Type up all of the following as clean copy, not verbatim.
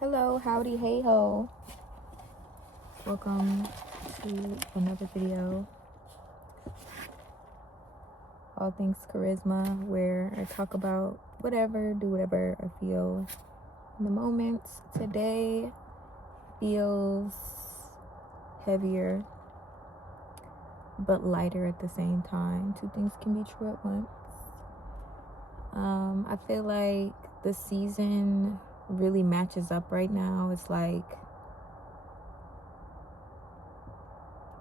Hello, howdy, hey ho. Welcome to another video, All Things Charisma, where I talk about whatever, do whatever I feel in the moment. Today feels heavier, but lighter at the same time. Two things can be true at once. I feel like the season really matches up right now. It's like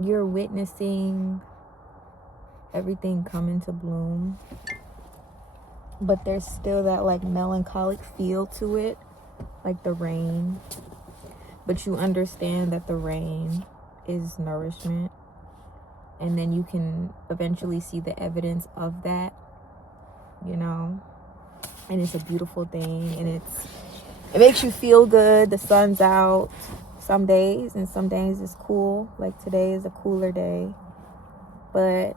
you're witnessing everything come into bloom, but there's still that like melancholic feel to it, like the rain, but you understand that the rain is nourishment, and then you can eventually see the evidence of that, and it's a beautiful thing, and it makes you feel good. The sun's out some days, and some days it's cool. Like today is a cooler day, but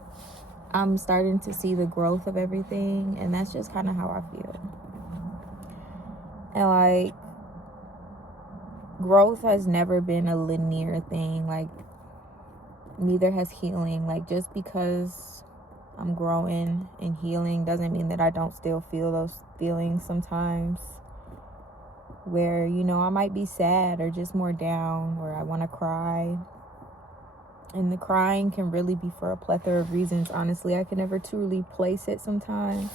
I'm starting to see the growth of everything, and that's just kind of how I feel. And like, growth has never been a linear thing. Like, neither has healing. Like, just because I'm growing and healing doesn't mean that I don't still feel those feelings sometimes, where I might be sad or just more down, or I want to cry. And the crying can really be for a plethora of reasons. Honestly, I can never truly place it sometimes.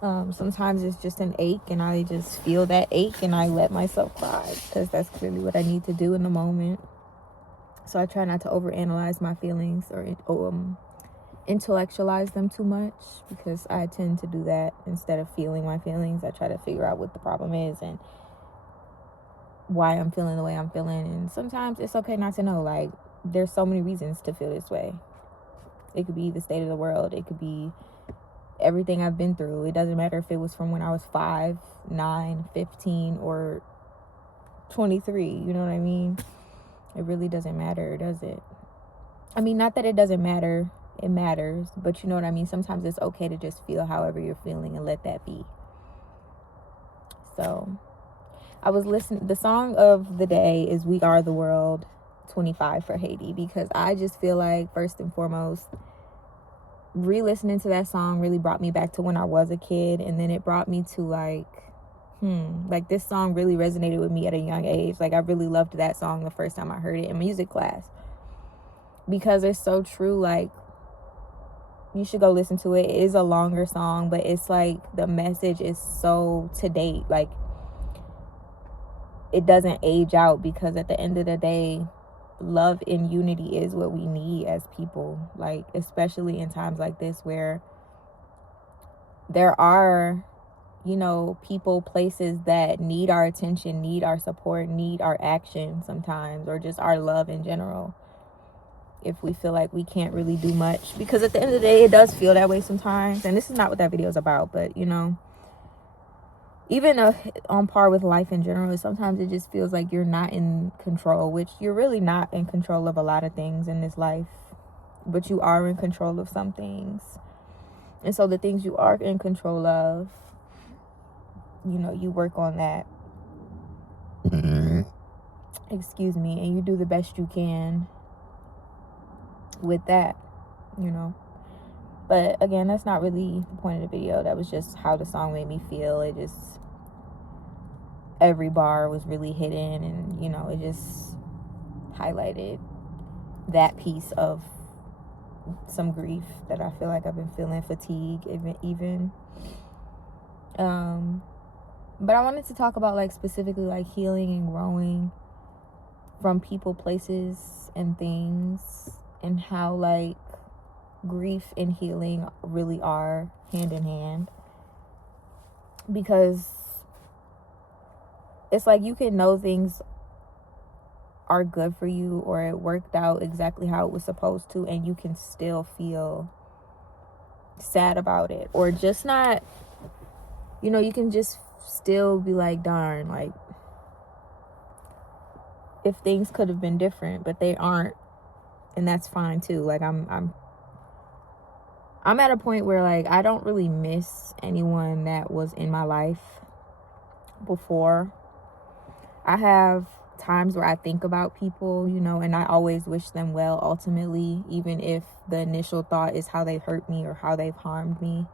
Sometimes it's just an ache, and I just feel that ache and I let myself cry because that's clearly what I need to do in the moment. So I try not to overanalyze my feelings or intellectualize them too much, because I tend to do that. Instead of feeling my feelings, I try to figure out what the problem is and why I'm feeling the way I'm feeling. And sometimes it's okay not to know. Like, there's so many reasons to feel this way. It could be the state of the world. It could be everything I've been through. It doesn't matter if it was from when I was 5, 9, 15, or 23. You know what I mean? It really doesn't matter, does it? I mean, not that it doesn't matter. It matters. But you know what I mean? Sometimes it's okay to just feel however you're feeling and let that be. So I was listening. The song of the day is We Are the World 25 for Haiti, because I just feel like, first and foremost, re-listening to that song really brought me back to when I was a kid, and then it brought me to like this song really resonated with me at a young age. Like, I really loved that song the first time I heard it in music class, because it's so true. Like, you should go listen to it. It is a longer song, but it's like the message is so to date. Like, it doesn't age out, because at the end of the day, love and unity is what we need as people. Like, especially in times like this, where there are people, places that need our attention, need our support, need our action sometimes, or just our love in general, if we feel like we can't really do much. Because at the end of the day, it does feel that way sometimes. And this is not what that video is about, but even on par with life in general, sometimes it just feels like you're not in control, which you're really not in control of a lot of things in this life, but you are in control of some things. And so the things you are in control of, you work on that. Excuse me. And you do the best you can with that, But again, that's not really the point of the video. That was just how the song made me feel. It just, every bar was really hidden, and it just highlighted that piece of some grief that I feel like I've been feeling, fatigue even. But I wanted to talk about, like, specifically like healing and growing from people, places, and things, and how like grief and healing really are hand in hand. Because it's like you can know things are good for you, or it worked out exactly how it was supposed to, and you can still feel sad about it, or just not, you can just still be like, darn, like, if things could have been different, but they aren't, and that's fine too. Like, I'm at a point where, like, I don't really miss anyone that was in my life before. I have times where I think about people, you know, and I always wish them well ultimately, even if the initial thought is how they hurt me or how they've harmed me.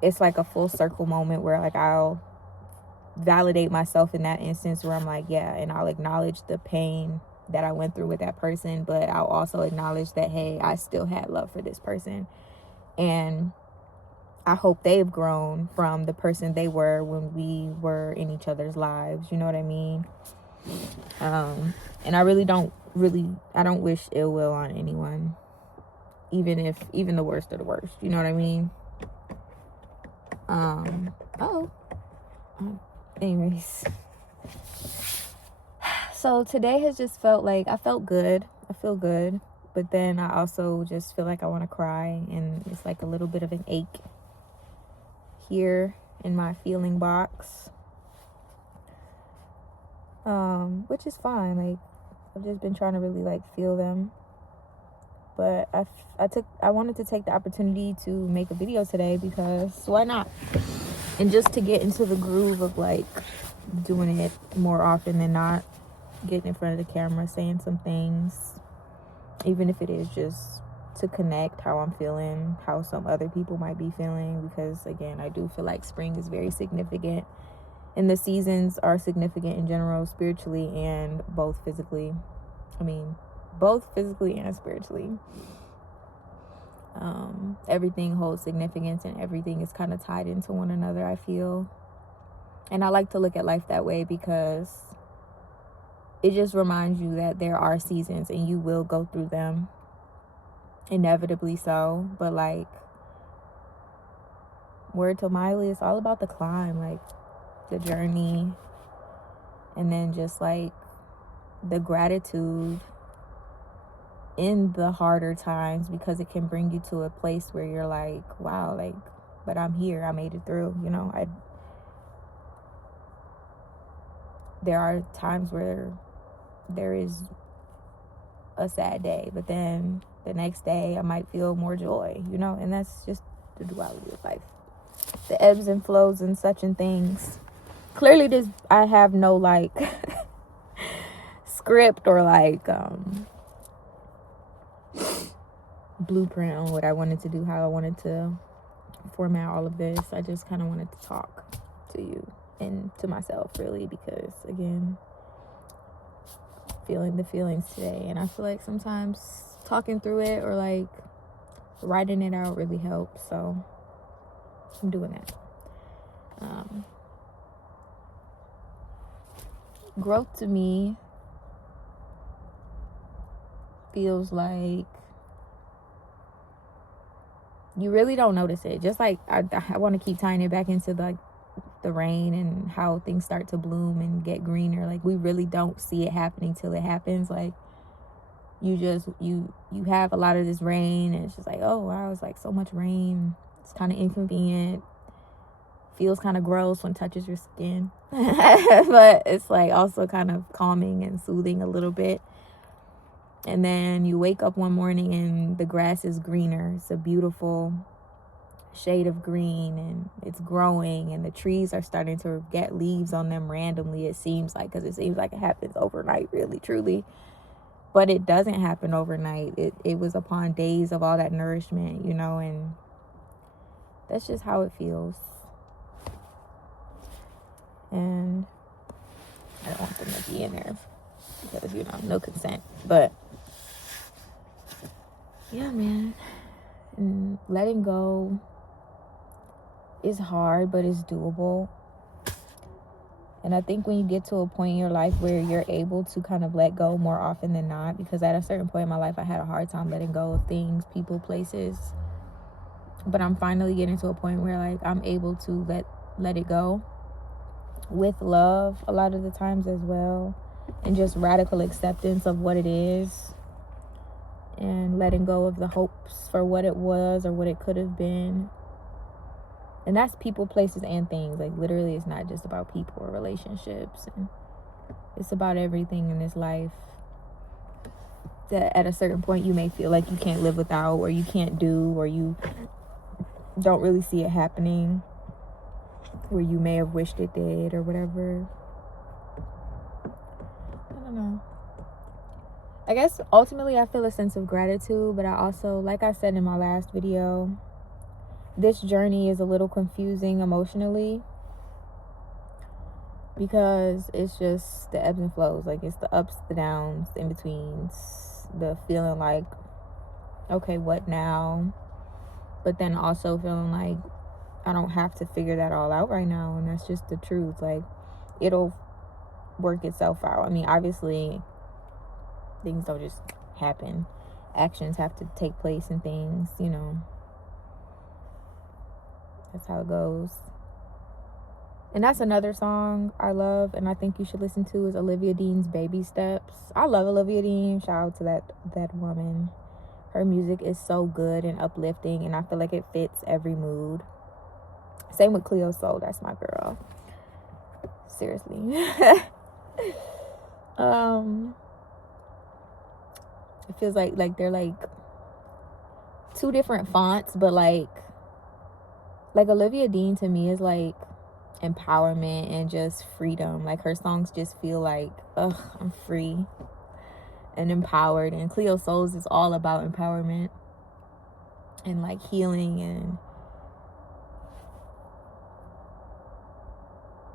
It's like a full circle moment where like I'll validate myself in that instance where I'm like, yeah, and I'll acknowledge the pain that I went through with that person, but I'll also acknowledge that, hey, I still had love for this person, and I hope they've grown from the person they were when we were in each other's lives. You know what I mean? And I don't wish ill will on anyone, even the worst of the worst. You know what I mean? Anyways, so today has just felt like I felt good. I feel good, but then I also just feel like I want to cry, and it's like a little bit of an ache here in my feeling box, which is fine. Like, I've just been trying to really like feel them, but I wanted to take the opportunity to make a video today because why not? And just to get into the groove of like doing it more often than not, getting in front of the camera, saying some things, even if it is just to connect how I'm feeling, how some other people might be feeling, because again, I do feel like spring is very significant, and the seasons are significant in general, spiritually and both physically and spiritually. Everything holds significance, and everything is kind of tied into one another, I feel. And I like to look at life that way because it just reminds you that there are seasons and you will go through them, inevitably so. But like, word to Miley, it's all about the climb, like the journey, and then just like the gratitude in the harder times, because it can bring you to a place where you're like, wow, like, but I'm here, I made it through, you know. There are times where there is a sad day, but then the next day I might feel more joy, you know. And that's just the duality of life, the ebbs and flows and such and things. Clearly I have no like script or like blueprint on what I wanted to do, how I wanted to format all of this. I just kind of wanted to talk to you and to myself, really, because again, feeling the feelings today, and I feel like sometimes talking through it or like writing it out really helps, so I'm doing that. Growth to me feels like you really don't notice it. Just like I want to keep tying it back into like the rain and how things start to bloom and get greener. Like, we really don't see it happening till it happens. Like, you have a lot of this rain, and it's just like, oh wow, it's like so much rain. It's kind of inconvenient, feels kind of gross when it touches your skin, but it's like also kind of calming and soothing a little bit. And then you wake up one morning and the grass is greener. It's a beautiful shade of green, and it's growing, and the trees are starting to get leaves on them randomly, it seems like, because it seems like it happens overnight, really, truly. But it doesn't happen overnight. It was upon days of all that nourishment, you know, and that's just how it feels. And I don't want them to be in there because, you know, no consent. But yeah, man, and letting go is hard, but it's doable. And I think when you get to a point in your life where you're able to kind of let go more often than not, because at a certain point in my life I had a hard time letting go of things, people, places, but I'm finally getting to a point where like I'm able to let it go with love a lot of the times as well, and just radical acceptance of what it is, and letting go of the hopes for what it was or what it could have been. And that's people, places, and things. Like, literally, it's not just about people or relationships, and it's about everything in this life that at a certain point you may feel like you can't live without, or you can't do, or you don't really see it happening where you may have wished it did, or whatever. I guess ultimately I feel a sense of gratitude, but I also, like I said in my last video, this journey is a little confusing emotionally because it's just the ebbs and flows. Like, it's the ups, the downs, the in-betweens, the feeling like, okay, what now? But then also feeling like I don't have to figure that all out right now, and that's just the truth. Like, it'll work itself out. I mean, obviously things don't just happen. Actions have to take place and things, you know. That's how it goes. And that's another song I love and I think you should listen to, is Olivia Dean's Baby Steps. I love Olivia Dean. Shout out to that woman. Her music is so good and uplifting, and I feel like it fits every mood. Same with Cleo Soul. That's my girl. Seriously. It feels like they're like two different fonts, but like Olivia Dean to me is like empowerment and just freedom. Like, her songs just feel like, ugh, I'm free and empowered. And Cleo Souls is all about empowerment and like healing and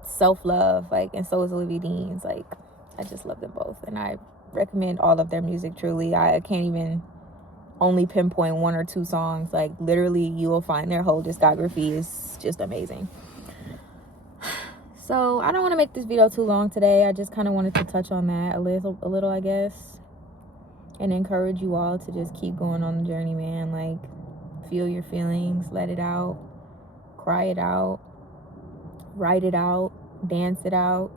self-love. Like, and so is Olivia Dean's. Like, I just love them both, and I recommend all of their music. Truly, I can't even only pinpoint one or two songs. Like, literally, you will find their whole discography is just amazing. So I don't want to make this video too long today. I just kind of wanted to touch on that a little, I guess, and encourage you all to just keep going on the journey, man. Like, feel your feelings, let it out, cry it out, write it out, dance it out,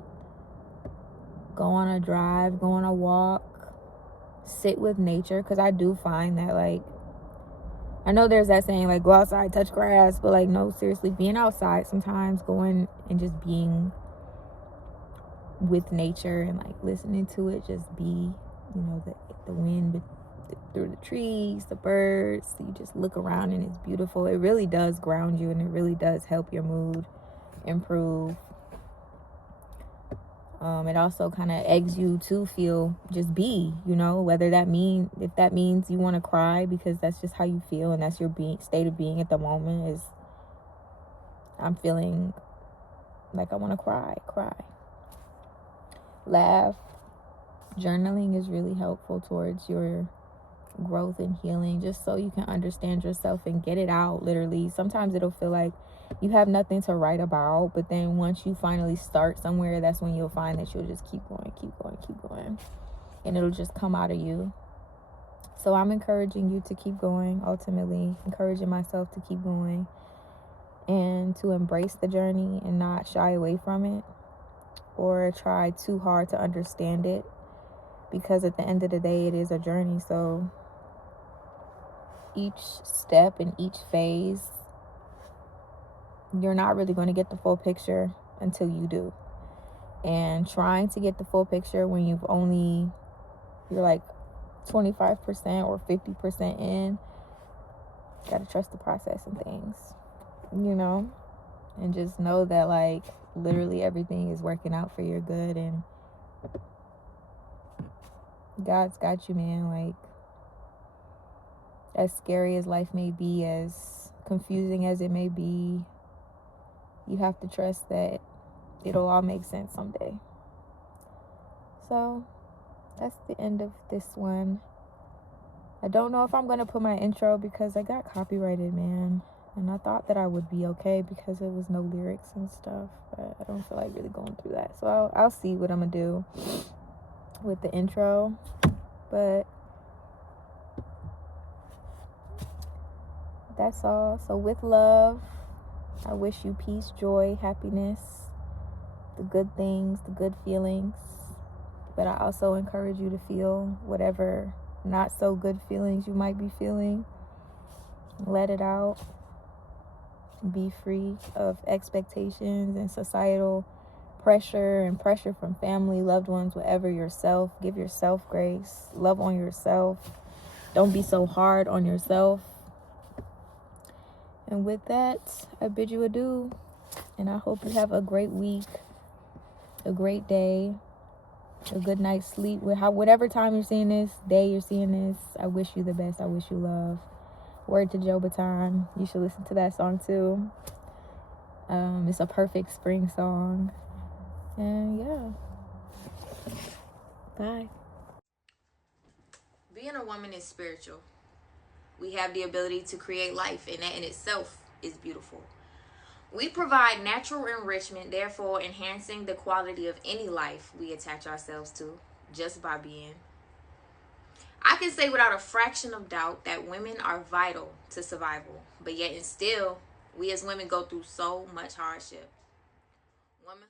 go on a drive, go on a walk, sit with nature. Because I do find that, like, I know there's that saying, like, go outside, touch grass, but like, no, seriously, being outside sometimes, going and just being with nature and like listening to it just be, you know, the wind through the trees, the birds, you just look around and it's beautiful. It really does ground you, and it really does help your mood improve. It also kind of eggs you to feel, just be, you know, whether if that means you want to cry because that's just how you feel and that's your state of being at the moment, is I'm feeling like I want to cry. Laugh. Journaling is really helpful towards your growth and healing, just so you can understand yourself and get it out. Literally, sometimes it'll feel like you have nothing to write about, but then once you finally start somewhere, that's when you'll find that you'll just keep going, and it'll just come out of you. So I'm encouraging you to keep going, ultimately encouraging myself to keep going and to embrace the journey and not shy away from it or try too hard to understand it, because at the end of the day, it is a journey. So each step and each phase, you're not really going to get the full picture until you do. And trying to get the full picture when you're like 25% or 50% in, gotta trust the process and things, you know, and just know that like literally everything is working out for your good, and God's got you, man. Like, as scary as life may be, as confusing as it may be, you have to trust that it'll all make sense someday. So that's the end of this one. I don't know if I'm going to put my intro because I got copyrighted, man. And I thought that I would be okay because it was no lyrics and stuff. But I don't feel like really going through that. So I'll see what I'm going to do with the intro. But that's all. So with love, I wish you peace, joy, happiness, the good things, the good feelings. But I also encourage you to feel whatever not so good feelings you might be feeling. Let it out. Be free of expectations and societal pressure and pressure from family, loved ones, whatever. Yourself. Give yourself grace. Love on yourself. Don't be so hard on yourself. And with that, I bid you adieu. And I hope you have a great week, a great day. a good night's sleep. Whatever time you're seeing this, day you're seeing this, I wish you the best. I wish you love. Word to Joe Bataan. You should listen to that song too. It's a perfect spring song. And yeah. Bye. Being a woman is spiritual. We have the ability to create life, and that in itself is beautiful. We provide natural enrichment, therefore enhancing the quality of any life we attach ourselves to just by being. I can say without a fraction of doubt that women are vital to survival, but yet and still, we as women go through so much hardship. Women